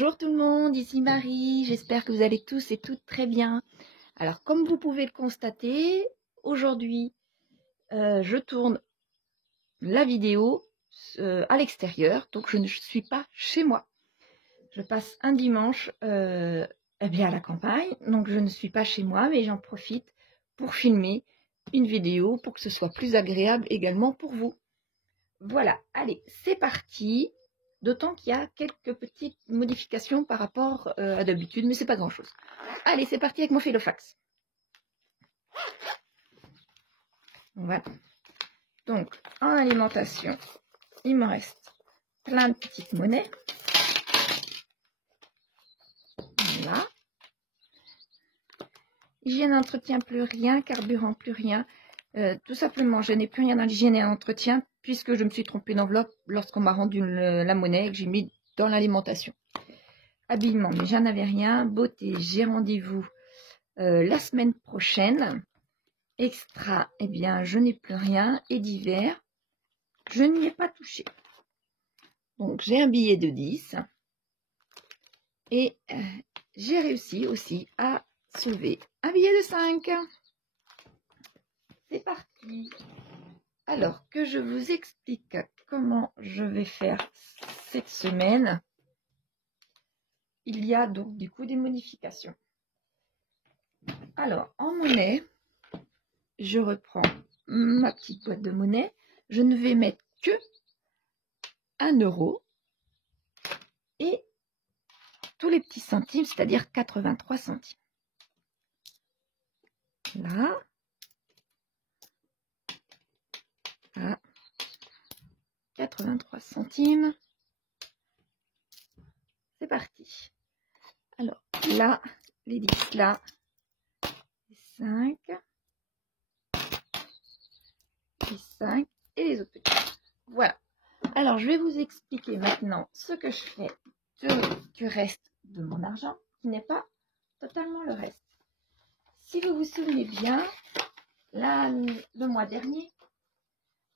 Bonjour tout le monde, ici Marie, j'espère que vous allez tous et toutes très bien. Alors comme vous pouvez le constater, aujourd'hui je tourne la vidéo à l'extérieur, donc je ne suis pas chez moi. Je passe un dimanche à la campagne, donc je ne suis pas chez moi, mais j'en profite pour filmer une vidéo pour que ce soit plus agréable également pour vous. Voilà, allez, c'est parti. D'autant qu'il y a quelques petites modifications par rapport à d'habitude, mais c'est pas grand chose. Allez, c'est parti avec mon Filofax. Voilà. Donc, en alimentation, il me reste plein de petites monnaies. Voilà. Hygiène et entretien, plus rien. Carburant, plus rien. Tout simplement, je n'ai plus rien dans l'hygiène et entretien puisque je me suis trompée d'enveloppe lorsqu'on m'a rendu la monnaie et que j'ai mis dans l'alimentation. Habillement, mais j'en avais rien. Beauté, j'ai rendez-vous la semaine prochaine. Extra, eh bien, je n'ai plus rien. Et divers, je n'y ai pas touché. Donc, j'ai un billet de 10. Et j'ai réussi aussi à sauver un billet de 5. C'est parti. Alors, que je vous explique comment je vais faire cette semaine. Il y a donc du coup des modifications. Alors, en monnaie, je reprends ma petite boîte de monnaie. Je ne vais mettre que 1 € et tous les petits centimes, c'est-à-dire 83 centimes. Là. Là. 83 centimes. C'est parti. Alors, là, les 10 là, les 5. Les 5 et les autres petits. Voilà. Alors, je vais vous expliquer maintenant ce que je fais du reste de mon argent, qui n'est pas totalement le reste. Si vous vous souvenez bien, là, le mois dernier,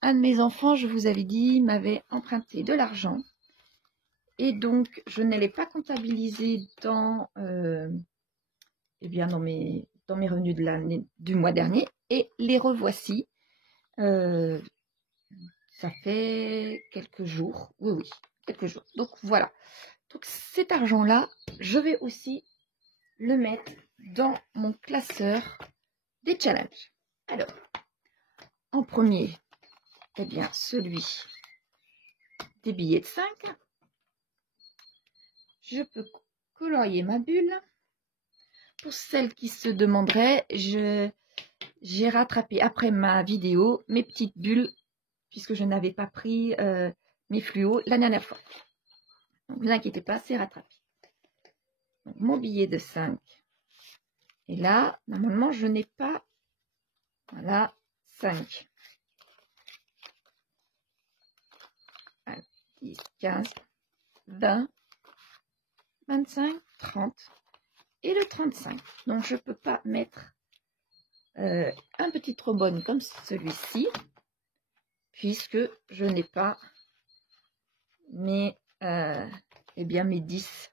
un de mes enfants, je vous avais dit, m'avait emprunté de l'argent. Et donc, je ne l'ai pas comptabilisé dans, dans mes revenus du mois dernier. Et les revoici. Ça fait quelques jours. Oui, quelques jours. Donc, voilà. Donc, cet argent-là, je vais aussi le mettre dans mon classeur des challenges. Alors, en premier, eh bien, celui des billets de 5. Je peux colorier ma bulle. Pour celles qui se demanderaient, j'ai rattrapé après ma vidéo mes petites bulles puisque je n'avais pas pris mes fluos la dernière fois. Donc, ne vous inquiétez pas, c'est rattrapé. Donc, mon billet de 5. Et là, normalement, je n'ai pas, voilà, 5. 10, 15, 20, 25, 30 et le 35. Donc, je ne peux pas mettre un petit trombone comme celui-ci, puisque je n'ai pas mes, mes 10.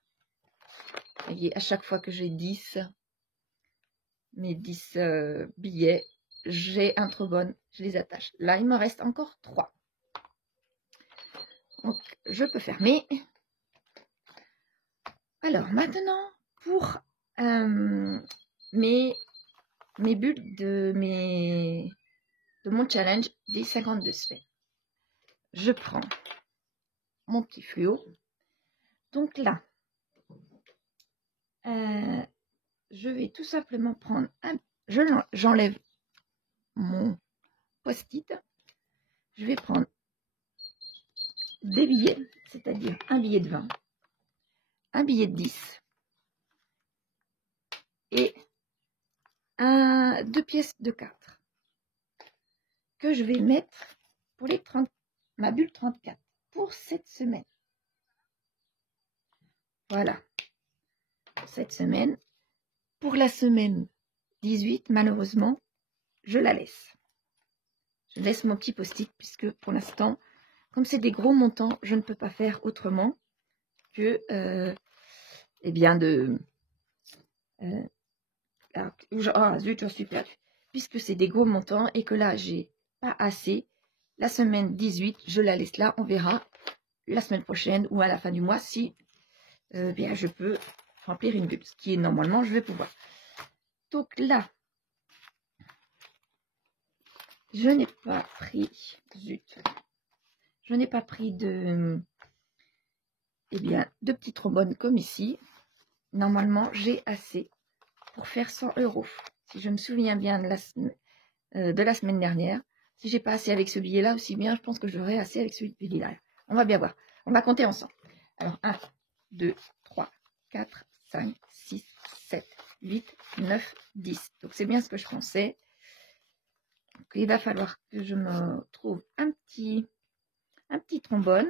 Et à chaque fois que j'ai 10, mes 10 billets, j'ai un trombone, je les attache. Là, il me reste encore 3. Donc, je peux fermer. Alors, maintenant, pour mes bulles de mon challenge des 52 semaines. Je prends mon petit fluo. Donc là, je vais tout simplement prendre j'enlève mon post-it. Je vais prendre des billets, c'est-à-dire un billet de 20, un billet de 10 et 2 pièces de 4 que je vais mettre pour les 30, ma bulle 34 pour cette semaine. Voilà, pour cette semaine. Pour la semaine 18, malheureusement, je la laisse. Je laisse mon petit post-it puisque pour l'instant, comme c'est des gros montants, je ne peux pas faire autrement que eh bien zut, j'en suis perdue. Puisque c'est des gros montants et que là, j'ai pas assez. La semaine 18, je la laisse là. On verra la semaine prochaine ou à la fin du mois si bien je peux remplir une bulle. Ce qui est normalement, je vais pouvoir. Donc là, je n'ai pas pris, zut, je n'ai pas pris de, eh bien, de petits trombones comme ici. Normalement, j'ai assez pour faire 100 €. Si je me souviens bien de la semaine dernière, si j'ai pas assez avec ce billet-là, aussi bien, je pense que j'aurai assez avec ce billet-là. On va bien voir. On va compter ensemble. Alors, 1, 2, 3, 4, 5, 6, 7, 8, 9, 10. Donc, c'est bien ce que je pensais. Donc, il va falloir que je me trouve un petit trombone.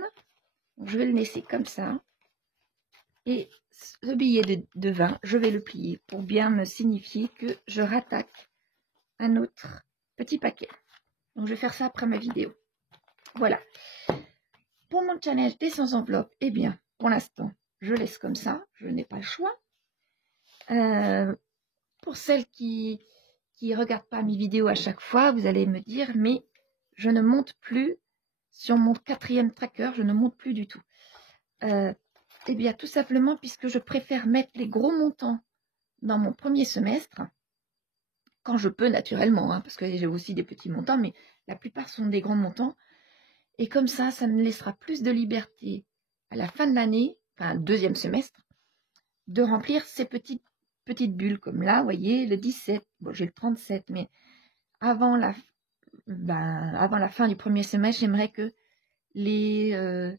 Donc, je vais le laisser comme ça. Et ce billet de 20, je vais le plier pour bien me signifier que je rattaque un autre petit paquet. Donc, je vais faire ça après ma vidéo. Voilà. Pour mon challenge des 100 enveloppes, eh bien, pour l'instant, je laisse comme ça. Je n'ai pas le choix. Pour celles qui ne regardent pas mes vidéos à chaque fois, vous allez me dire, mais je ne monte plus sur mon 4e tracker, je ne monte plus du tout. Eh bien, tout simplement puisque je préfère mettre les gros montants dans mon premier semestre, quand je peux naturellement, hein, parce que j'ai aussi des petits montants, mais la plupart sont des grands montants. Et comme ça me laissera plus de liberté à la fin de l'année, enfin, le 2e semestre, de remplir ces petites bulles, comme là, vous voyez, le 17, bon, j'ai le 37, mais avant la fin du premier semestre, j'aimerais que les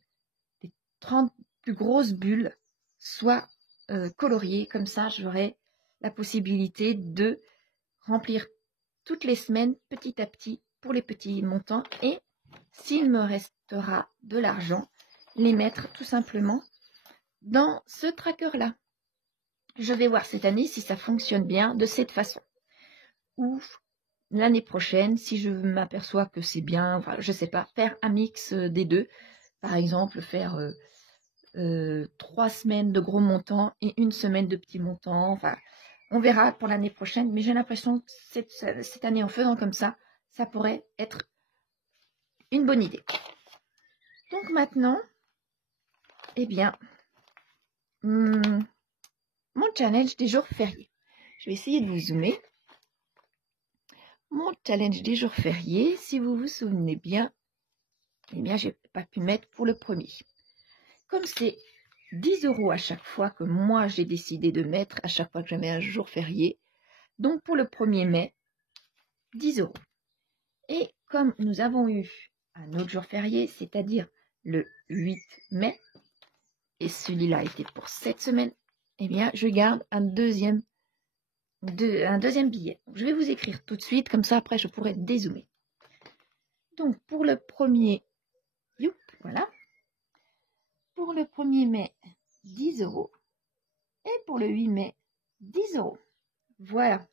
30 plus grosses bulles soient coloriées, comme ça, j'aurai la possibilité de remplir toutes les semaines, petit à petit, pour les petits montants, et s'il me restera de l'argent, les mettre tout simplement dans ce tracker-là. Je vais voir cette année si ça fonctionne bien de cette façon. Ou l'année prochaine, si je m'aperçois que c'est bien, enfin, je ne sais pas, faire un mix des deux. Par exemple, faire 3 semaines de gros montants et 1 semaine de petits montants. Enfin, on verra pour l'année prochaine, mais j'ai l'impression que cette année, en faisant comme ça, ça pourrait être une bonne idée. Donc maintenant, eh bien, mon challenge des jours fériés. Je vais essayer de vous zoomer. Mon challenge des jours fériés, si vous vous souvenez bien, eh bien, j'ai pas pu mettre pour le premier. Comme c'est 10 € à chaque fois que moi j'ai décidé de mettre, à chaque fois que je mets un jour férié, donc pour le 1er mai, 10 €. Et comme nous avons eu un autre jour férié, c'est-à-dire le 8 mai, et celui-là était pour cette semaine, eh bien, je garde un deuxième billet. Donc, je vais vous écrire tout de suite, comme ça après je pourrai dézoomer. Donc pour le 1er, voilà. Pour le 1er mai, 10 €. Et pour le 8 mai, 10 €. Voilà.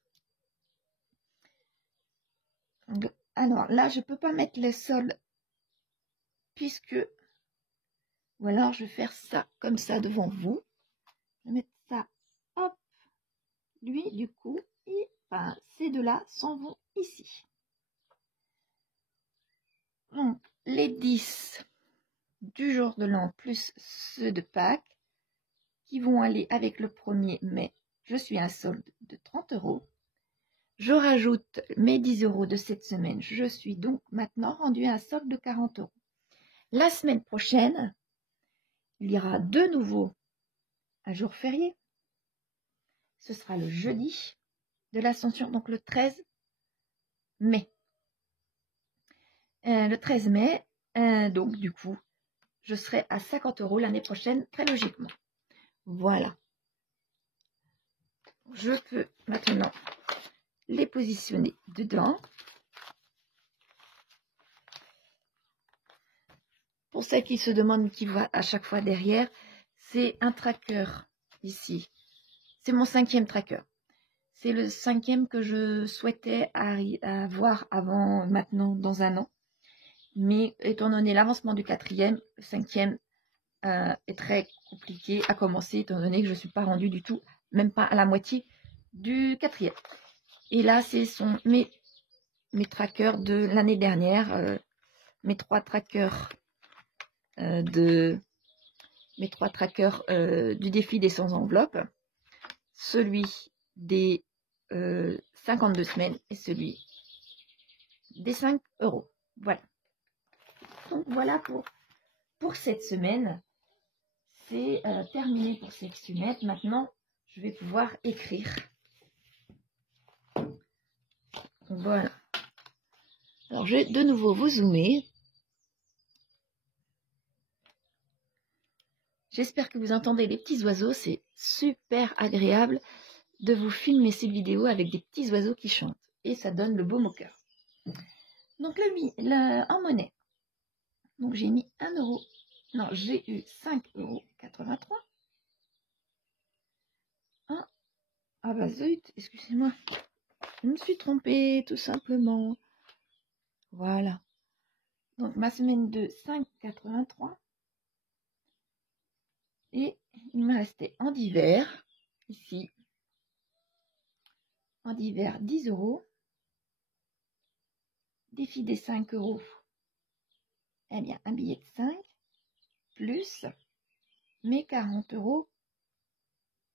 Alors là, je ne peux pas mettre les soldes puisque... Ou alors, je vais faire ça comme ça devant vous. Je vais mettre ça, hop. Lui, du coup, ces deux-là s'en vont ici. Donc, les 10 du jour de l'an plus ceux de Pâques qui vont aller avec le 1er mai. Je suis à un solde de 30 €. Je rajoute mes 10 € de cette semaine. Je suis donc maintenant rendue à un solde de 40 €. La semaine prochaine, il y aura de nouveau un jour férié. Ce sera le jeudi de l'Ascension, donc le 13 mai. Le 13 mai, donc du coup, je serai à 50 € l'année prochaine, très logiquement. Voilà. Je peux maintenant les positionner dedans. Pour celles qui se demandent qui va à chaque fois derrière, c'est un tracker ici. C'est mon 5e tracker. C'est le 5e que je souhaitais avoir avant maintenant dans un an. Mais étant donné l'avancement du 4e, le 5e est très compliqué à commencer, étant donné que je ne suis pas rendue du tout, même pas à la moitié du 4e. Et là, c'est mes trackers de l'année dernière, mes 3 trackers du défi des 100 enveloppes, celui des 52 semaines et celui des 5 €. Voilà. Donc voilà pour cette semaine. C'est terminé pour cette semaine. Maintenant, je vais pouvoir écrire. Voilà. Alors, je vais de nouveau vous zoomer. J'espère que vous entendez les petits oiseaux. C'est super agréable de vous filmer ces vidéos avec des petits oiseaux qui chantent. Et ça donne le baume au cœur. Donc, en monnaie. Donc, j'ai mis 1 €. Non, j'ai eu 5,83 €. Ah bah zut, excusez-moi. Je me suis trompée, tout simplement. Voilà. Donc, ma semaine de 5,83. Et il me restait en divers, ici, en divers 10 €. Défi des 5 €, eh bien, un billet de 5, plus mes 40 €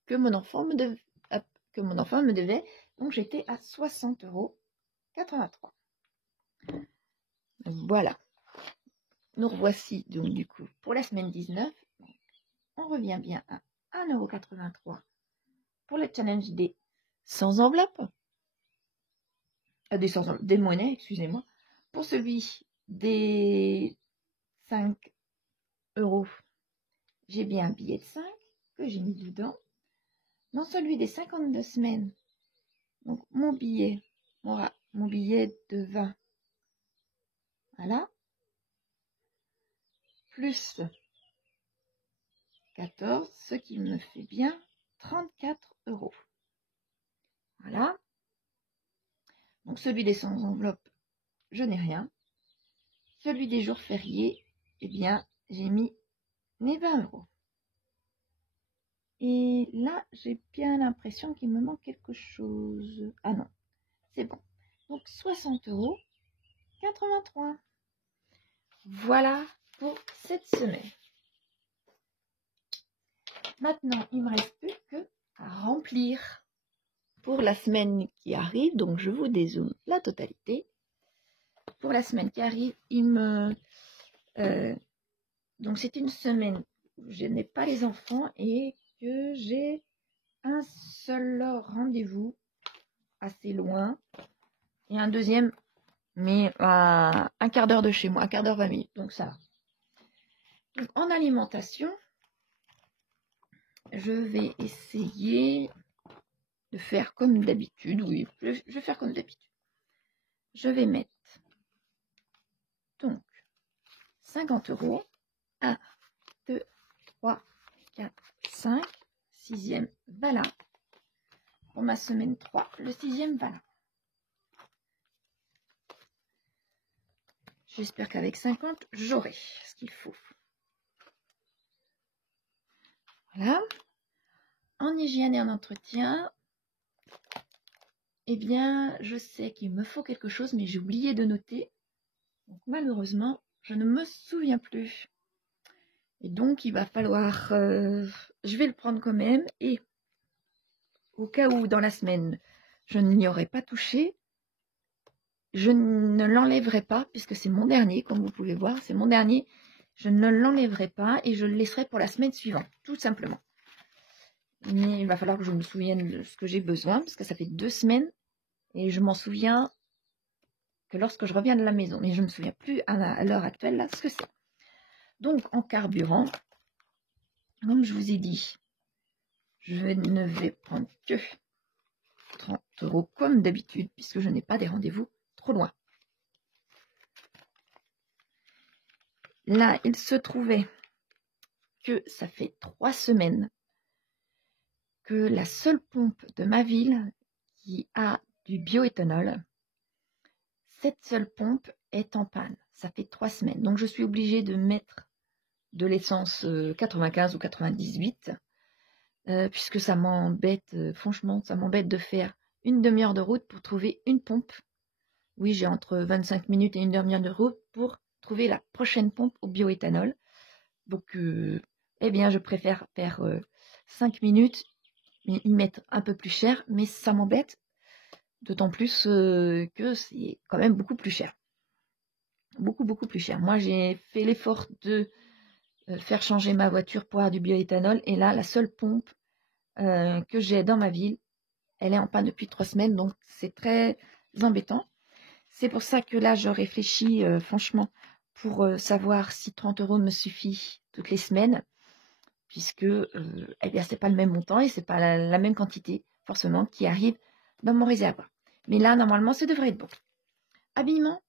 que mon enfant me devait. Donc, j'étais à 60,83 €. Voilà. Nous revoici donc du coup pour la semaine 19. On revient bien à 1,83 € pour le challenge des 100 enveloppes. Des monnaies, excusez-moi. Pour celui des 5 €, j'ai bien un billet de 5 que j'ai mis dedans. Dans celui des 52 semaines, donc mon billet de 20, voilà, plus 14, ce qui me fait bien 34 €. Voilà. Donc celui des 100 enveloppes, je n'ai rien. Celui des jours fériés, eh bien, j'ai mis mes 20 €. Et là, j'ai bien l'impression qu'il me manque quelque chose. Ah non, c'est bon. Donc 60,83 €. Voilà pour cette semaine. Maintenant, il ne me reste plus que à remplir pour la semaine qui arrive. Donc, je vous dézoome la totalité. Pour la semaine qui arrive, donc c'est une semaine où je n'ai pas les enfants et que j'ai un seul rendez-vous assez loin et un deuxième, mais à un quart d'heure de chez moi, un quart d'heure 20 minutes. Donc, ça va. Donc, en alimentation, je vais essayer de faire comme d'habitude. Oui, je vais faire comme d'habitude. Je vais mettre donc 50 €. 1, 2, 3, 4, 5. 6e, voilà. Pour ma semaine 3, le 6e, voilà. J'espère qu'avec 50, j'aurai ce qu'il faut. Voilà. En hygiène et en entretien, eh bien, je sais qu'il me faut quelque chose, mais j'ai oublié de noter. Donc, malheureusement, je ne me souviens plus. Et donc, il va falloir... je vais le prendre quand même. Et au cas où, dans la semaine, je n'y aurais pas touché, je ne l'enlèverai pas, puisque c'est mon dernier, comme vous pouvez voir. C'est mon dernier. Je ne l'enlèverai pas et je le laisserai pour la semaine suivante, tout simplement. Mais il va falloir que je me souvienne de ce que j'ai besoin, parce que ça fait 2 semaines. Et je m'en souviens que lorsque je reviens de la maison. Mais je ne me souviens plus à l'heure actuelle, là, ce que c'est. Donc, en carburant, comme je vous ai dit, je ne vais prendre que 30 € comme d'habitude, puisque je n'ai pas des rendez-vous trop loin. Là, il se trouvait que ça fait 3 semaines que la seule pompe de ma ville qui a du bioéthanol, cette seule pompe est en panne. Ça fait 3 semaines. Donc, je suis obligée de mettre de l'essence 95 ou 98, puisque ça m'embête, franchement, ça m'embête de faire une demi-heure de route pour trouver une pompe. Oui, j'ai entre 25 minutes et une demi-heure de route pour trouver la prochaine pompe au bioéthanol. Donc, eh bien, je préfère faire 5 minutes, mais ils mettent un peu plus cher, mais ça m'embête, d'autant plus que c'est quand même beaucoup plus cher. Beaucoup plus cher. Moi, j'ai fait l'effort de faire changer ma voiture pour avoir du bioéthanol, et là, la seule pompe que j'ai dans ma ville, elle est en panne depuis 3 semaines, donc c'est très embêtant. C'est pour ça que là, je réfléchis franchement pour savoir si 30 € me suffit toutes les semaines, puisque eh bien, c'est pas le même montant et c'est pas la même quantité forcément qui arrive dans mon réservoir. Mais là, normalement, ça devrait être bon. Habillement,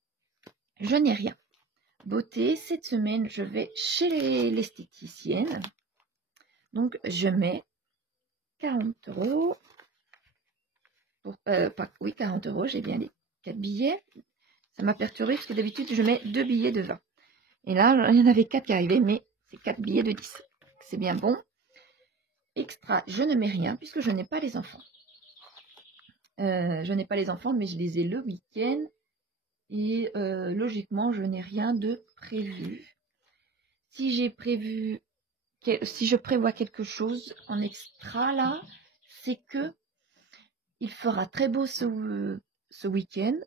je n'ai rien. Beauté, cette semaine, je vais chez l'esthéticienne. Donc, je mets 40 €. Oui, 40 €, j'ai bien les 4 billets. Ça m'a perturbé parce que d'habitude, je mets 2 billets de 20. Et là, il y en avait 4 qui arrivaient, mais c'est 4 billets de 10. C'est bien bon. Extra, je ne mets rien puisque je n'ai pas les enfants. Je n'ai pas les enfants, mais je les ai le week-end. Et logiquement, je n'ai rien de prévu. Si je prévois quelque chose en extra là, c'est que il fera très beau ce week-end.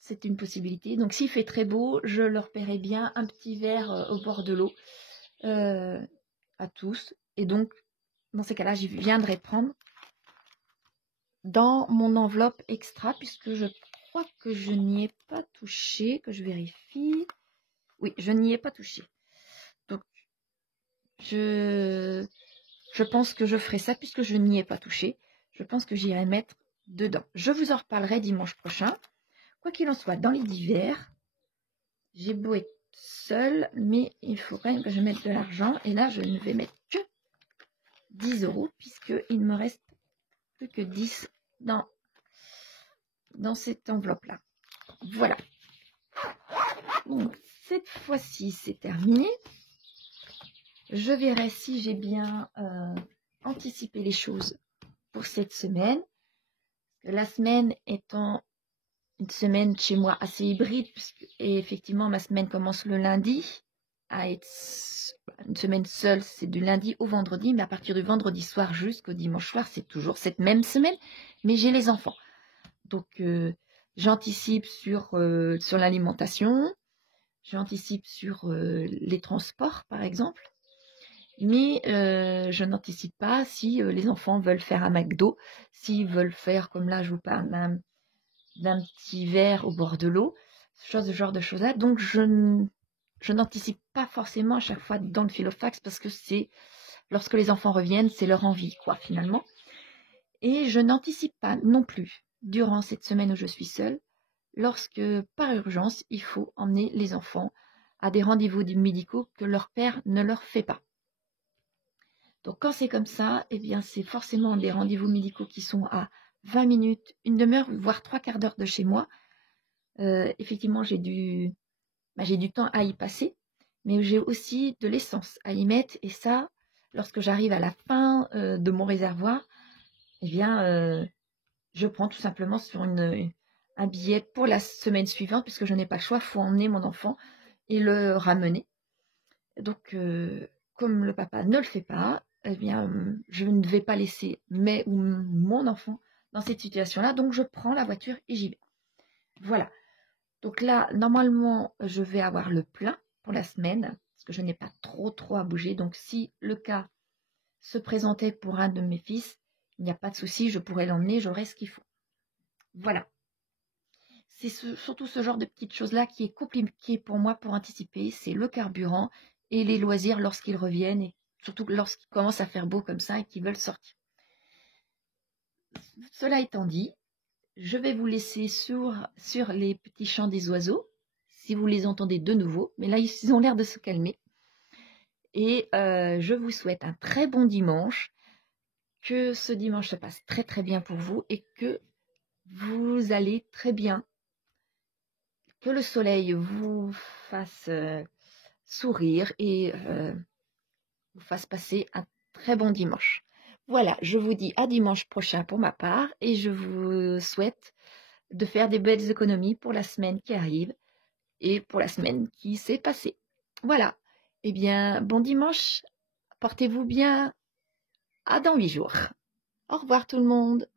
C'est une possibilité. Donc s'il fait très beau, je leur paierai bien un petit verre au bord de l'eau à tous. Et donc, dans ces cas-là, j'y viendrai prendre dans mon enveloppe extra, puisque je crois que je n'y ai pas touché, que je vérifie. Oui, je n'y ai pas touché. Donc, je pense que je ferai ça puisque je n'y ai pas touché. Je pense que j'irai mettre dedans. Je vous en reparlerai dimanche prochain. Quoi qu'il en soit, dans les divers, j'ai beau être seule, mais il faudrait que je mette de l'argent. Et là, je ne vais mettre que 10 € puisqu'il ne me reste plus que 10 dans cette enveloppe-là. Voilà. Donc, cette fois-ci, c'est terminé. Je verrai si j'ai bien anticipé les choses pour cette semaine. La semaine étant une semaine chez moi assez hybride, et effectivement, ma semaine commence le lundi. À être une semaine seule, c'est du lundi au vendredi, mais à partir du vendredi soir jusqu'au dimanche soir, c'est toujours cette même semaine, mais j'ai les enfants. Donc, j'anticipe sur l'alimentation, j'anticipe sur les transports, par exemple. Mais je n'anticipe pas si les enfants veulent faire un McDo, s'ils veulent faire, comme là, je vous parle d'un petit verre au bord de l'eau, ce genre de choses-là. Donc, je n'anticipe pas forcément à chaque fois dans le Filofax parce que c'est, lorsque les enfants reviennent, c'est leur envie, quoi, finalement. Et je n'anticipe pas non plus, durant cette semaine où je suis seule, lorsque, par urgence, il faut emmener les enfants à des rendez-vous médicaux que leur père ne leur fait pas. Donc, quand c'est comme ça, eh bien, c'est forcément des rendez-vous médicaux qui sont à 20 minutes, une demi-heure, voire 3/4 d'heure de chez moi. Effectivement, j'ai du temps à y passer, mais j'ai aussi de l'essence à y mettre. Et ça, lorsque j'arrive à la fin de mon réservoir, eh bien, je prends tout simplement sur un billet pour la semaine suivante, puisque je n'ai pas le choix, il faut emmener mon enfant et le ramener. Donc, comme le papa ne le fait pas, eh bien, je ne vais pas laisser mon enfant dans cette situation-là. Donc, je prends la voiture et j'y vais. Voilà. Donc là, normalement, je vais avoir le plein pour la semaine, parce que je n'ai pas trop à bouger. Donc, si le cas se présentait pour un de mes fils, il n'y a pas de souci, je pourrais l'emmener, j'aurai ce qu'il faut. Voilà. C'est surtout ce genre de petites choses-là qui est compliqué pour moi pour anticiper. C'est le carburant et les loisirs lorsqu'ils reviennent, et surtout lorsqu'il commence à faire beau comme ça et qu'ils veulent sortir. Cela étant dit, je vais vous laisser sur les petits chants des oiseaux, si vous les entendez de nouveau. Mais là, ils ont l'air de se calmer. Et je vous souhaite un très bon dimanche. Que ce dimanche se passe très bien pour vous et que vous allez très bien. Que le soleil vous fasse sourire et vous fasse passer un très bon dimanche. Voilà, je vous dis à dimanche prochain pour ma part et je vous souhaite de faire des belles économies pour la semaine qui arrive et pour la semaine qui s'est passée. Voilà, eh bien, bon dimanche, portez-vous bien, à dans 8 jours. Au revoir tout le monde.